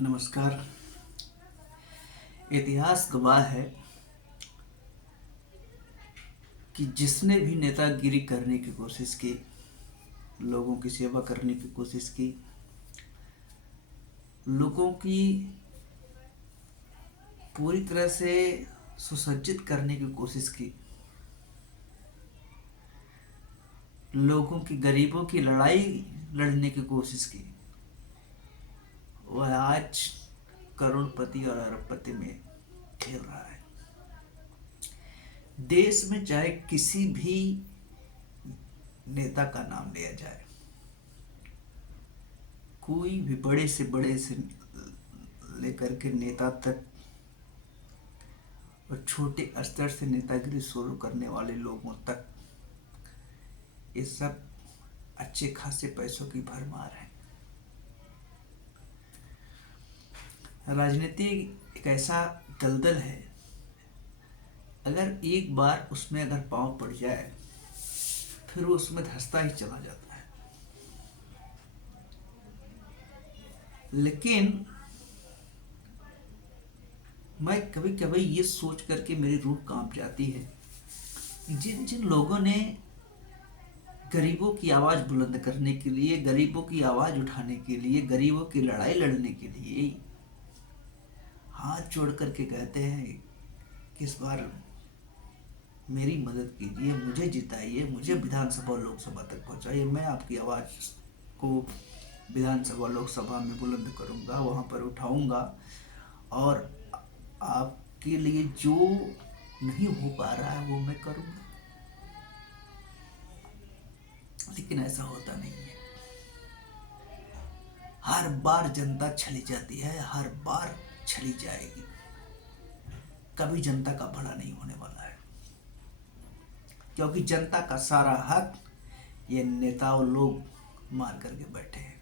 नमस्कार। इतिहास गवाह है कि जिसने भी नेतागिरी करने की कोशिश की, लोगों की सेवा करने की कोशिश की, लोगों की पूरी तरह से सुसज्जित करने की कोशिश की, लोगों की गरीबों की लड़ाई लड़ने की कोशिश की, वह आज करोड़पति और अरबपति में खेल रहा है। देश में चाहे किसी भी नेता का नाम लिया जाए, कोई भी बड़े से लेकर के नेता तक और छोटे स्तर से नेतागिरी शुरू करने वाले लोगों तक, ये सब अच्छे खासे पैसों की भरमार है। राजनीति एक ऐसा दलदल है, अगर एक बार उसमें अगर पांव पड़ जाए फिर वो उसमें धंसता ही चला जाता है। लेकिन मैं कभी कभी ये सोच करके मेरी रूह कांप जाती है, जिन जिन लोगों ने गरीबों की आवाज़ बुलंद करने के लिए, गरीबों की आवाज़ उठाने के लिए, गरीबों की लड़ाई लड़ने के लिए हाथ जोड़ करके कहते हैं कि इस बार मेरी मदद कीजिए, मुझे जिताइए, मुझे विधानसभा लोकसभा तक पहुंचाइए, मैं आपकी आवाज़ को विधानसभा लोकसभा में बुलंद करूंगा, वहां पर उठाऊंगा और आपके लिए जो नहीं हो पा रहा है वो मैं करूंगा। लेकिन ऐसा होता नहीं है। हर बार जनता छली जाती है, हर बार छली जाएगी। कभी जनता का भला नहीं होने वाला है, क्योंकि जनता का सारा हक ये नेता और लोग मार करके बैठे हैं।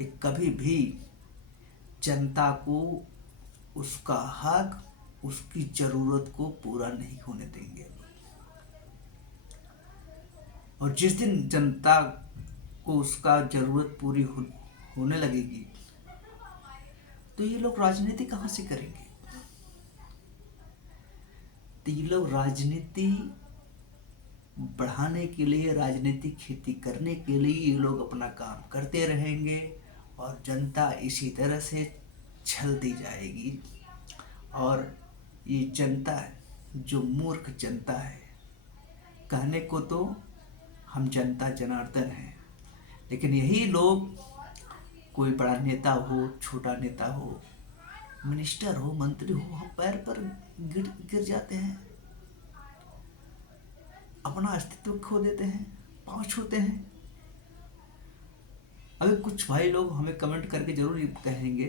ये कभी भी जनता को उसका हक, उसकी जरूरत को पूरा नहीं होने देंगे। और जिस दिन जनता को उसका जरूरत पूरी होने लगेगी तो ये लोग राजनीति कहां से करेंगे? तो ये लोग राजनीति बढ़ाने के लिए, राजनीतिक खेती करने के लिए ये लोग अपना काम करते रहेंगे और जनता इसी तरह से छलती जाएगी। और ये जनता, जो मूर्ख जनता है, कहने को तो हम जनता जनार्दन हैं, लेकिन यही लोग, कोई बड़ा नेता हो, छोटा नेता हो, मिनिस्टर हो, मंत्री हो, हम पैर पर गिर गिर जाते हैं, अपना अस्तित्व खो देते हैं, पांव छूते हैं। अभी कुछ भाई लोग हमें कमेंट करके जरूर कहेंगे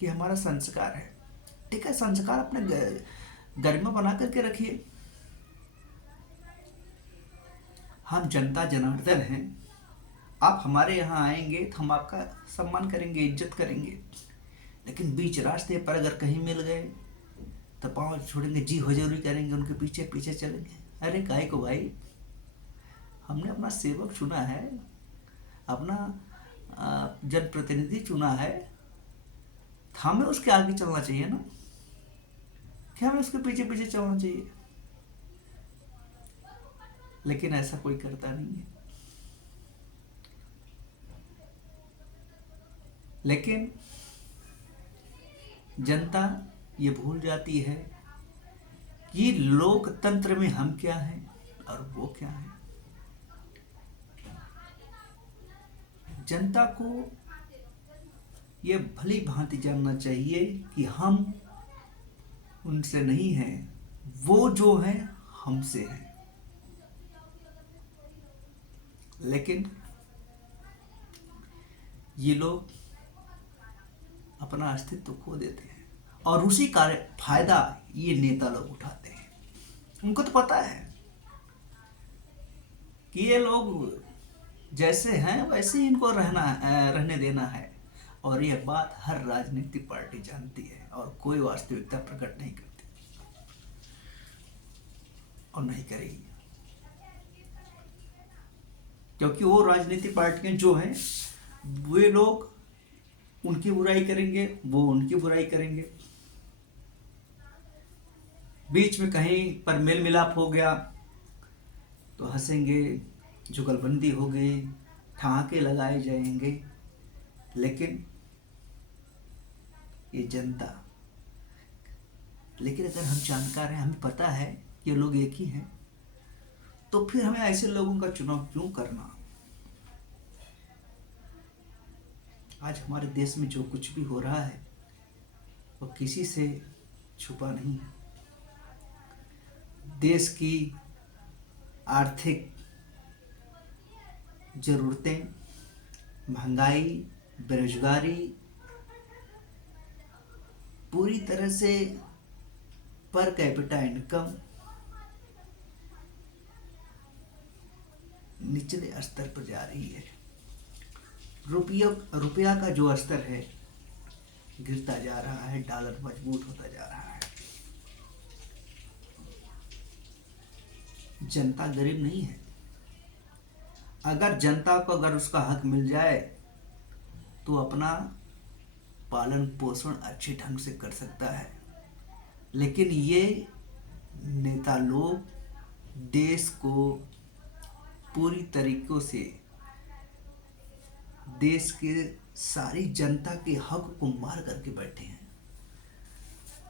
कि हमारा संस्कार है। ठीक है, संस्कार अपने गरिमा बना करके रखिए। हम जनता जनार्दन हैं, आप हमारे यहाँ आएंगे तो हम आपका सम्मान करेंगे, इज्जत करेंगे। लेकिन बीच रास्ते पर अगर कहीं मिल गए तो पाँव छोड़ेंगे, जी हजूरी करेंगे, उनके पीछे पीछे चलेंगे। अरे काहे को भाई, हमने अपना सेवक चुना है, अपना जनप्रतिनिधि चुना है, तो हमें उसके आगे चलना चाहिए ना, क्या हमें उसके पीछे पीछे चलना चाहिए? लेकिन ऐसा कोई करता नहीं है। लेकिन जनता ये भूल जाती है कि लोकतंत्र में हम क्या हैं और वो क्या है। जनता को ये भली भांति जानना चाहिए कि हम उनसे नहीं हैं, वो जो है हमसे है। लेकिन ये लोग अपना अस्तित्व खो देते हैं और उसी का फायदा ये नेता लोग उठाते हैं। उनको तो पता है कि ये लोग जैसे हैं वैसे ही इनको रहने देना है, और यह बात हर राजनीतिक पार्टी जानती है और कोई वास्तविकता प्रकट नहीं करती और नहीं करेगी। क्योंकि वो राजनीतिक पार्टियां जो हैं, वे लोग उनकी बुराई करेंगे, वो उनकी बुराई करेंगे। बीच में कहीं पर मेल मिलाप हो गया तो हंसेंगे, जुगलबंदी हो गई, ठहाके लगाए जाएंगे। लेकिन ये जनता, लेकिन अगर हम जानकार हैं, हमें पता है ये लोग एक ही हैं, तो फिर हमें ऐसे लोगों का चुनाव क्यों करना। आज हमारे देश में जो कुछ भी हो रहा है वो किसी से छुपा नहीं है। देश की आर्थिक ज़रूरतें, महंगाई, बेरोजगारी पूरी तरह से पर कैपिटा इनकम निचले स्तर पर जा रही है। रुपया का जो स्तर है गिरता जा रहा है, डॉलर मजबूत होता जा रहा है। जनता गरीब नहीं है। अगर जनता को अगर उसका हक मिल जाए तो अपना पालन पोषण अच्छे ढंग से कर सकता है। लेकिन ये नेता लोग देश को पूरी तरीकों से, देश के सारी जनता के हक को मार करके बैठे हैं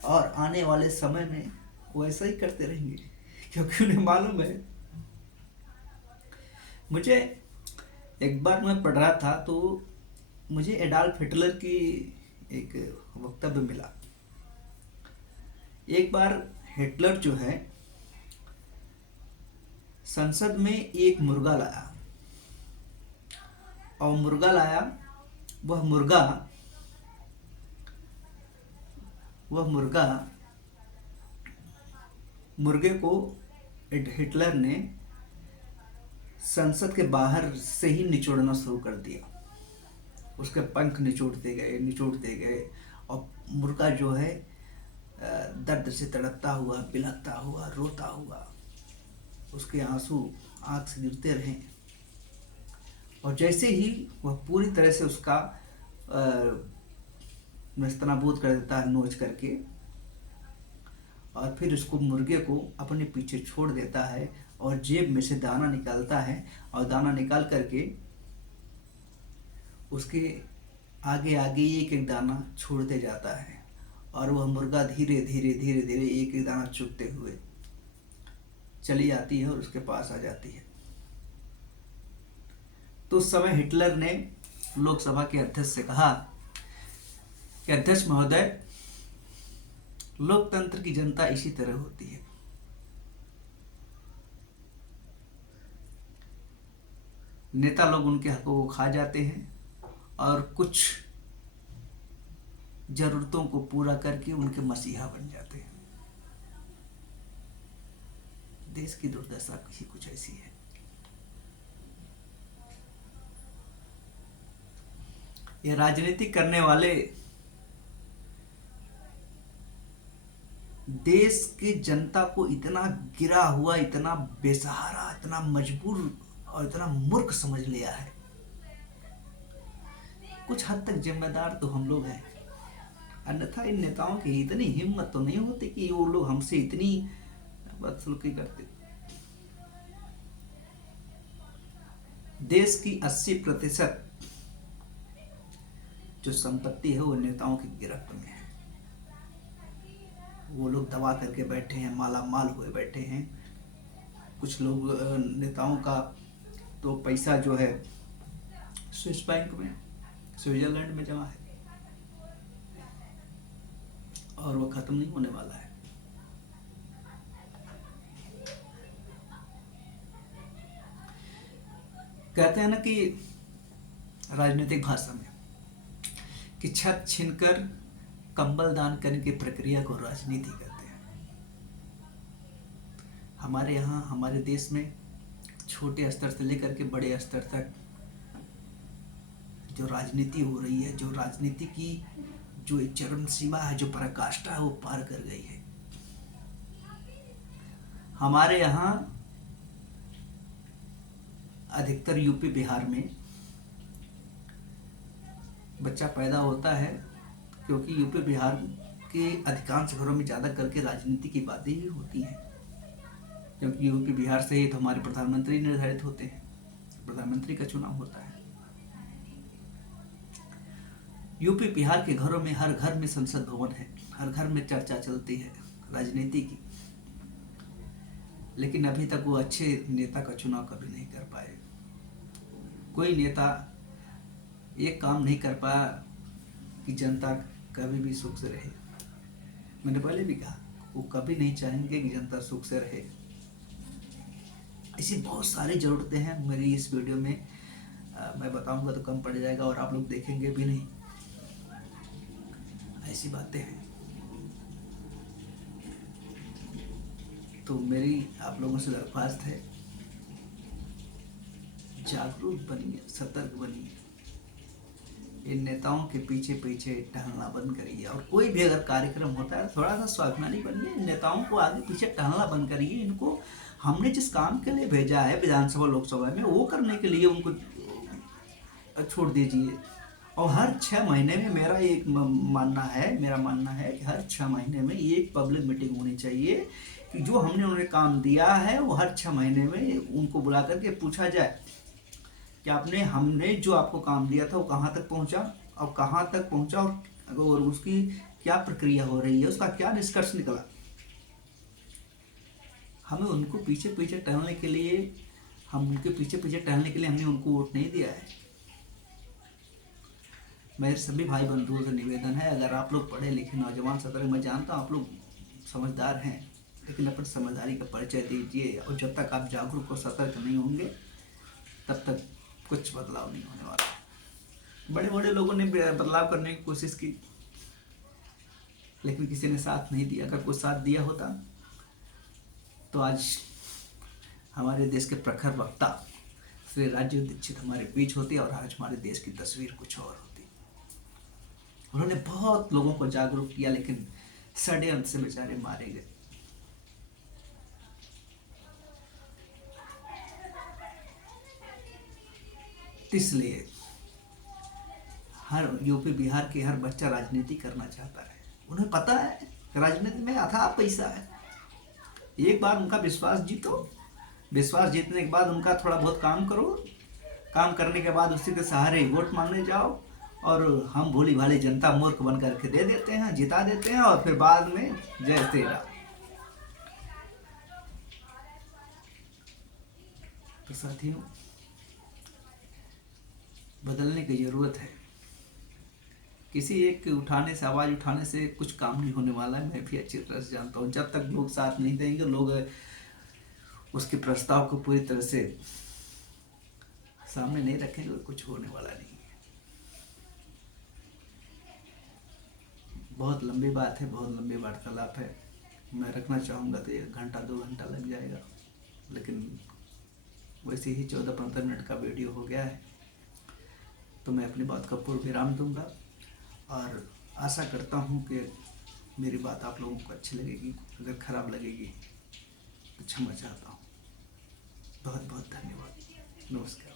और आने वाले समय में वो ऐसा ही करते रहेंगे, क्योंकि उन्हें मालूम है। मुझे एक बार मैं पढ़ रहा था तो मुझे एडॉल्फ हिटलर की एक वक्तव्य मिला। एक बार हिटलर जो है संसद में एक मुर्गा लाया, और मुर्गा लाया, वह मुर्गे को हिटलर ने संसद के बाहर से ही निचोड़ना शुरू कर दिया। उसके पंख निचोड़ते गए और मुर्गा जो है दर्द से तड़पता हुआ, बिलखता हुआ, रोता हुआ, उसके आंसू आंख से गिरते रहे। और जैसे ही वह पूरी तरह से उसका नेस्तनाबूद कर देता है नोच करके, और फिर उसको मुर्गे को अपने पीछे छोड़ देता है और जेब में से दाना निकालता है, और दाना निकाल करके उसके आगे आगे एक एक दाना छोड़ते जाता है, और वह मुर्गा धीरे धीरे एक एक दाना चुगते हुए चली आती है और उसके पास आ जाती है। तो उस समय हिटलर ने लोकसभा के अध्यक्ष से कहा कि अध्यक्ष महोदय, लोकतंत्र की जनता इसी तरह होती है। नेता लोग उनके हकों को खा जाते हैं और कुछ जरूरतों को पूरा करके उनके मसीहा बन जाते हैं। देश की दुर्दशा ही कुछ ऐसी है। ये राजनीति करने वाले देश की जनता को इतना गिरा हुआ, इतना बेसहारा, इतना मजबूर और इतना मूर्ख समझ लिया है। कुछ हद तक जिम्मेदार तो हम लोग हैं, अन्यथा इन नेताओं की इतनी हिम्मत तो नहीं होती कि वो लोग हमसे इतनी बदसलूकी करते। देश की 80% जो संपत्ति है वो नेताओं की गिरफ्त में है। वो लोग दबा करके बैठे हैं, माला माल हुए बैठे हैं। कुछ लोग नेताओं का तो पैसा जो है स्विस बैंक में, स्विट्जरलैंड में जमा है, और वो खत्म नहीं होने वाला है। कहते हैं ना कि राजनीतिक भाषा में कि छत छीनकर कंबल दान करने की प्रक्रिया को राजनीति कहते हैं। हमारे यहाँ, हमारे देश में छोटे स्तर से लेकर के बड़े स्तर तक जो राजनीति हो रही है, जो राजनीति की जो एक चरम सीमा है, जो पराकाष्ठा है, वो पार कर गई है। हमारे यहाँ अधिकतर यूपी बिहार में बच्चा पैदा होता है क्योंकि यूपी बिहार के अधिकांश घरों में ज़्यादा करके राजनीति की बातें ही होती हैं, क्योंकि यूपी बिहार से ही तो हमारे प्रधानमंत्री निर्धारित होते हैं, प्रधानमंत्री का चुनाव होता है। यूपी बिहार के घरों में हर घर में संसद भवन है, हर घर में चर्चा चलती है राजनीति की, लेकिन अभी तक वो अच्छे नेता का चुनाव कभी नहीं कर पाए। कोई नेता एक काम नहीं कर पाया कि जनता कभी भी सुख से रहे। मैंने पहले भी कहा, वो कभी नहीं चाहेंगे कि जनता सुख से रहे। ऐसी बहुत सारी ज़रूरतें हैं मेरी इस वीडियो में, मैं बताऊंगा तो कम पड़ जाएगा और आप लोग देखेंगे भी नहीं। ऐसी बातें हैं। तो मेरी आप लोगों से दरख्वास्त है, जागरूक बनिए, सतर्क बनिए, इन नेताओं के पीछे पीछे टहलना बंद करिए। और कोई भी अगर कार्यक्रम होता है थोड़ा सा स्वाभिमानी बनिए, इन नेताओं को आगे पीछे टहलना बंद करिए। इनको हमने जिस काम के लिए भेजा है विधानसभा लोकसभा में, वो करने के लिए उनको छोड़ दीजिए। और हर 6 महीने में मेरा मानना है कि हर 6 महीने में एक पब्लिक मीटिंग होनी चाहिए कि जो हमने उन्हें काम दिया है वो हर 6 महीने में उनको बुला करके पूछा जाए कि हमने जो आपको काम दिया था वो कहाँ तक पहुँचा और उसकी क्या प्रक्रिया हो रही है, उसका क्या निष्कर्ष निकला। हमें उनको पीछे पीछे टहलने के लिए हमने उनको वोट नहीं दिया है। मेरे सभी भाई बंधुओं से निवेदन है, अगर आप लोग पढ़े लिखे नौजवान सतर्क, मैं जानता हूँ आप लोग समझदार हैं, लेकिन अपनी समझदारी का परिचय दीजिए। और जब तक आप जागरूक और सतर्क नहीं होंगे तब तक कुछ बदलाव नहीं होने वाला। बड़े बड़े लोगों ने बदलाव करने की कोशिश की, लेकिन किसी ने साथ नहीं दिया। अगर कोई साथ दिया होता तो आज हमारे देश के प्रखर वक्ता श्री राजीव दीक्षित हमारे बीच होते और आज हमारे देश की तस्वीर कुछ और होती। उन्होंने बहुत लोगों को जागरूक किया, लेकिन षड्यंत्र से बेचारे मारे गए। इसलिए हर यूपी बिहार के हर बच्चा राजनीति करना चाहता है। उन्हें पता है राजनीति में अथाह पैसा है। एक बार उनका विश्वास जीतो, विश्वास जीतने के बाद उनका थोड़ा बहुत काम करो, काम करने के बाद उसी के सहारे वोट मांगने जाओ और हम भोली भाली जनता मूर्ख बन करके दे देते हैं, जिता देते हैं और फिर बाद में जय श्री राम। तो साथियों, बदलने की जरूरत है। किसी एक के आवाज उठाने से कुछ काम नहीं होने वाला है, मैं भी अच्छी तरह से जानता हूँ। जब तक लोग साथ नहीं देंगे, लोग उसके प्रस्ताव को पूरी तरह से सामने नहीं रखेंगे, कुछ होने वाला नहीं है। बहुत लंबी बात है, बहुत लंबी वार्तालाप है। मैं रखना चाहूँगा तो 1 घंटा 2 घंटा लग जाएगा, लेकिन वैसे ही 14-15 मिनट का वीडियो हो गया है, तो मैं अपनी बात का पूर्ण विराम दूंगा और आशा करता हूँ कि मेरी बात आप लोगों को अच्छी लगेगी। अगर खराब लगेगी तो क्षमा चाहता हूँ। बहुत बहुत धन्यवाद। नमस्कार।